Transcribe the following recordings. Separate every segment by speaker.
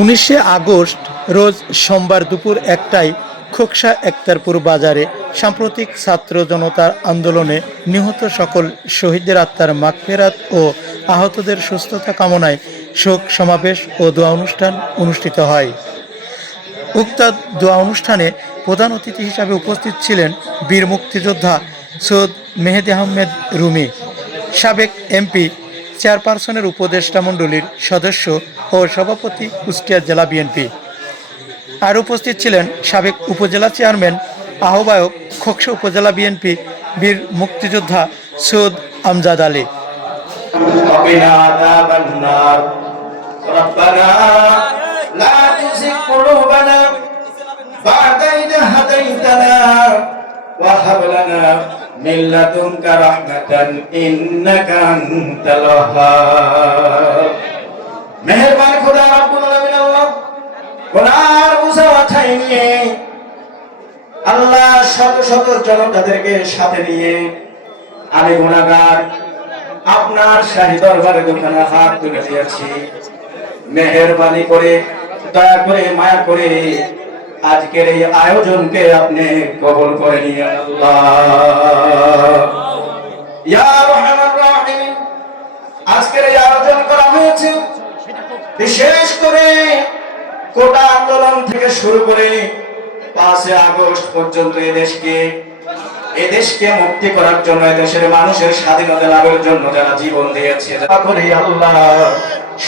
Speaker 1: উনিশে আগস্ট, রোজ সোমবার দুপুর একটায় খোকসা একতারপুর বাজারে সাম্প্রতিক ছাত্র জনতার আন্দোলনে নিহত সকল শহীদদের আত্মার মাগফেরাত ও আহতদের সুস্থতা কামনায় শোক সমাবেশ ও দোয়া অনুষ্ঠান অনুষ্ঠিত হয়। উক্ত দোয়া অনুষ্ঠানে প্রধান অতিথি হিসাবে উপস্থিত ছিলেন বীর মুক্তিযোদ্ধা সৈয়দ মেহেদি আহমেদ রুমি, সাবেক এমপি চেয়ারপারসনের উপদেষ্টা মণ্ডলীর সদস্য ও সভাপতি কুষ্টিয়া জেলা বিএনপি আর উপস্থিত ছিলেন সাবেক উপজেলা চেয়ারম্যান আহ্বায়ক খোকসা উপজেলা বিএনপি বীর মুক্তিযোদ্ধা সৈয়দ আমজাদ আলী
Speaker 2: وقنا عذاب النار ربنا لا تزغ قلوبنا بعد إذ هديتنا وهب لنا من لدنك رحمة إنك أنت الوهاب মেহেরবান খোদা রব্বুল আলামিন আল্লাহ কোনার বুঝা মাথায় নিয়ে আল্লাহ শত শত জনতাদেরকে সাথে নিয়ে আমি গুণাগার আপনার শাহী দরবারে দোকানে হাত তুলে দিয়েছি মেহেরবানি করে দয়া করে মায়া করে আজকের এই আয়োজনকে আপনি কবল করে নিয়ে আজকের এই আয়োজন করা হয়েছে বিশেষ করে কোটা আন্দোলন থেকে শুরু করে পাঁচে আগস্ট পর্যন্ত এই দেশকে এদেশকে মুক্তি করার জন্য দেশের মানুষের স্বাধীনতা লাভের জন্য যারা জীবন দিয়েছে আল্লাহ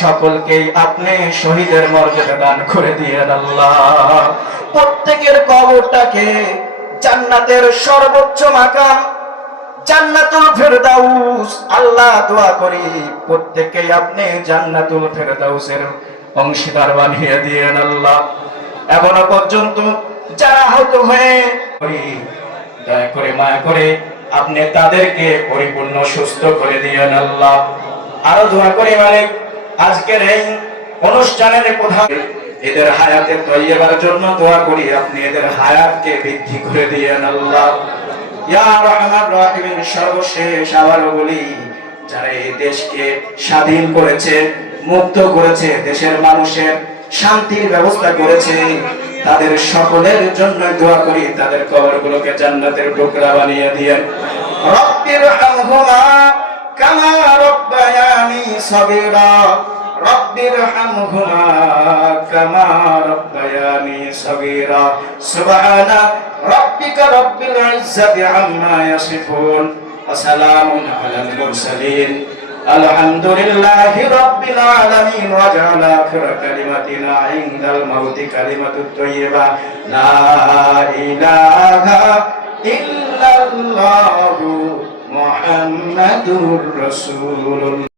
Speaker 2: সকলকে আপনি শহীদের মর্যাদা দান করে দিয়ে আল্লাহ। কবরটাকে জান্নাতের সর্বোচ্চ মাকাম, জান্নাতুল ফেরদাউস। আল্লাহ দোয়া করি প্রত্যেককে আপনি জান্নাতুল ফেরদাউসের অংশীদার বানিয়ে দিয়েন আল্লাহ। এখনও পর্যন্ত যারা আহত হয়ে দয়া করে মায়া করে আপনি তাদেরকে পরিপূর্ণ সুস্থ করে দিয়েন আল্লাহ। আরও দোয়া করি মানে আজকের এই অনুষ্ঠানের প্রধান এদের হায়াতে তৈবার জন্য দোয়া করি। আপনি এদের হায়াতকে বৃদ্ধি করে দিয়েন আল্লাহ। সর্বশেষ বলি, যারা এই দেশকে স্বাধীন করেছে, মুক্ত করেছে, দেশের মানুষের শান্তির ব্যবস্থা করেছে, তাদের সকলের জন্য দোয়া করি, তাদের জান্নাতের টুকরা বানিয়ে কামা রব্বায়ানি রব্বির হামহুমা কামা রব্বায়ানি সগীরা সুবহানা রব্বিকা রব্বিল ইজ্জাতি আম্মা ইয়াসিফুন وسلام على المرسلين الحمد لله رب العالمين وجعل آخر كلمتنا عند الموت كلمة الطيبة لا إله إلا الله محمد رسول الله